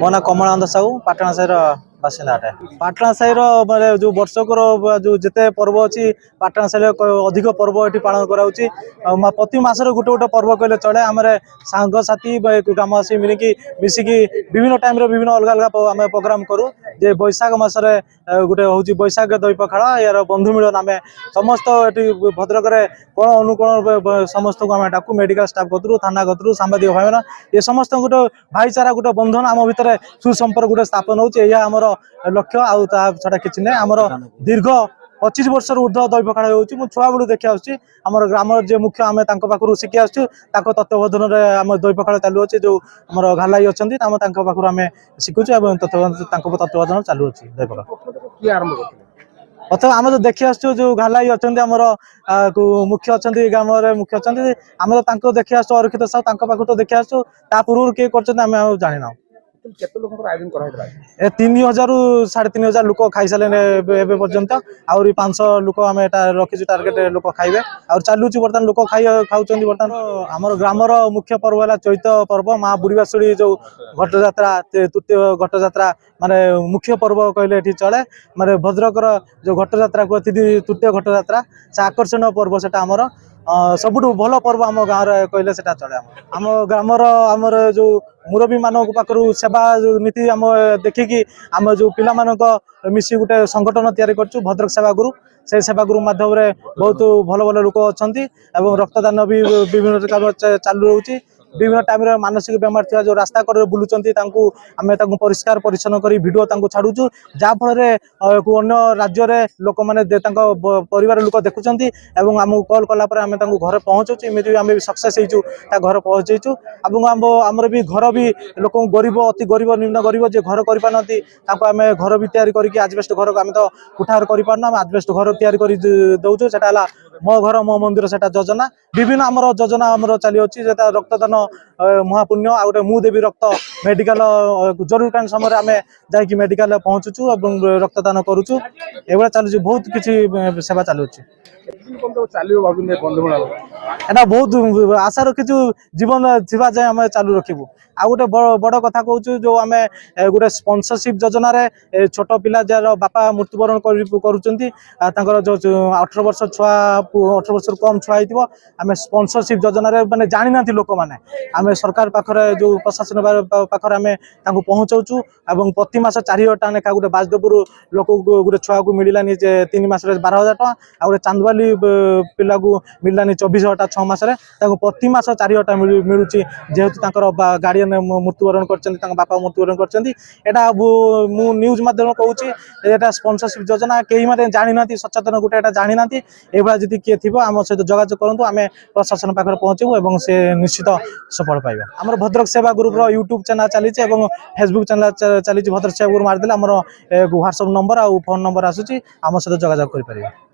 मो ना कमलानंद साहू पाटणा साहिर बासिंदा अटे। पाटणा साहिर माने जो वर्षकर जो जिते पर्व अच्छी पाटणा साहिर अधिक पर्व ये पालन कराऊँच। प्रति मसर गोटे गोटे पर्व कहले चले आम सांगसाथी ग्रामवासी मिलिकी मिसिकी विभिन्न टाइम विभिन्न अलग अलग आम प्रोग्राम करूँ। जे बैशाख मसरे गोटे हूँ बैशाख दही पखाड़ यार बंधु मिलन आम समस्त ये भद्रक कौन अनुकोण समस्त को आम डाकू मेडिकल स्टाफ कतरू थाना कतरू सांबादिक भाई बहन ये समस्त गोटे भाईचारा गोटे बंधन आम भितर सुसंपर्क गोटे स्थापन होमर लक्ष्य आउ छड़ा कि आमर दीर्घ 25 वर्ष ऊर्ध दही पखाड़ हो छुआ बेलू देखी आसमर ग्राम जे मुख्य आम पाखु शिखी आसू तत्वावधान में आम दही पखाड़ चालू अच्छे जो आम घालाई अच्छा पाखु आम शिखुचु तत्वावधान चालू अच्छी दही पखाड़ प्रथम आम जो देखी आसु जो घालाई अच्छा आमर मुख्य अच्छा ग्राम मुख्य अच्छा आम तो देखी आसु अरक्षित साहू पाखु तो देखी आसु पूर्व किए कर जाना 3000 रु 3500 लोक खाई सारे पर्यंत आहरी 500 लोक आम रखी टार्गेट लोक खाइबे और चलुँ बर्तमान लोक खाऊ बर्तमान आमर ग्रामर मुख्य पर्व है चैत पर्व माँ बुढ़ीवासुड़ी जो घट जात्रा तृतीय घट जात्रा माने मुख्य पर्व कहले चले माने भद्रकर जो घट जात्रा कहती तृतीय घट जात्रा से आकर्षण पर्व से आमर सबुठ भल पर्व आम गाँव कहले चले आम ग्रामर आमर जो मुरबी मान पाखु सेवा नीति आम देखिकी आम जो पिला मिसी गोटे संगठन या भद्रक सेवा गुरु से सेवा गुरु माध्यम बहुत भल भल लोक अच्छा रक्तदान भी विभिन्न चालू रोचे विभिन्न टाइम मानसिक बेमार थी जो रास्ता कड़े बुलूँ आम परिष्कार परिच्छन कर भिडियो छाड़ू जहाँफल अन्य राज्य में लोक मैंने परिवार लोक देखुं आमको कल कलापर आम घर पहुँचुच इमती आम सक्सेस हो घर पहुँचु आमर भी घर भी लोक गरीब अति गरीब निम्न गरीब जे घर करम घर भी तैयारी आजबेस्ट घर आम तो कुठार करना आजबेस्ट घर तैयारी दौचु से मो घर मो मंदिर से योजना विभिन्न आमर योजना आमर चली अच्छी रक्तदान महापुण्य आ गए मु देवी रक्त मेडिकल जरूरकालीन समय आम जा मेडिकल पहुँचुचु और रक्तदान करुचु एवं चलुची बहुत किसी सेवा चलुँ एटा बहुत आशा रखीचु जीवन थी जाए आम चालू रखू आ गोटे बड़ कथा कहूँ जो आम गोटे स्पॉन्सरशिप योजना रे छोट पिला जार बापा मृत्युवरण कर जो 18 वर्ष छुआ 18 वर्ष कम छुआ हो आम स्पॉन्सरशिप योजना माने जानी ना लोक मैंने आम सरकार पाखरे जो प्रशासन पाखरे आम पहुँचाऊँ और प्रति मास 4000 टका लेखा गोटे बाजदेपुर लोक गोटे छुआ को मिलानी 3 मास 12,000 टका आ गए चांदवाली पिला को मिलानी 24,000 टका 6 मास प्रति मास 4,000 टका मिलूँ जेहेतु गार्डियन मृत्युवरण कर बापा मृत्युवरण कर मु न्यूज माध्यम कहूँ यहाँ स्पॉन्सरशिप योजना कहीं मैंने जानी ना सचेतन गोटे जानी ना ये जी किए थी आम सहित जोगाजोग करूँ आम प्रशासन पाखे पहुँचू और से निश्चित सफल पाइबा आम भद्रक सेवा ग्रुप यूट्यूब चैनल चली फेसबुक चैनल चली भद्रक सेवा ग्रुप मारदे आम व्हाट्सएप नंबर आ फोन नंबर आसूँ आम सहित जोगाजोग करें।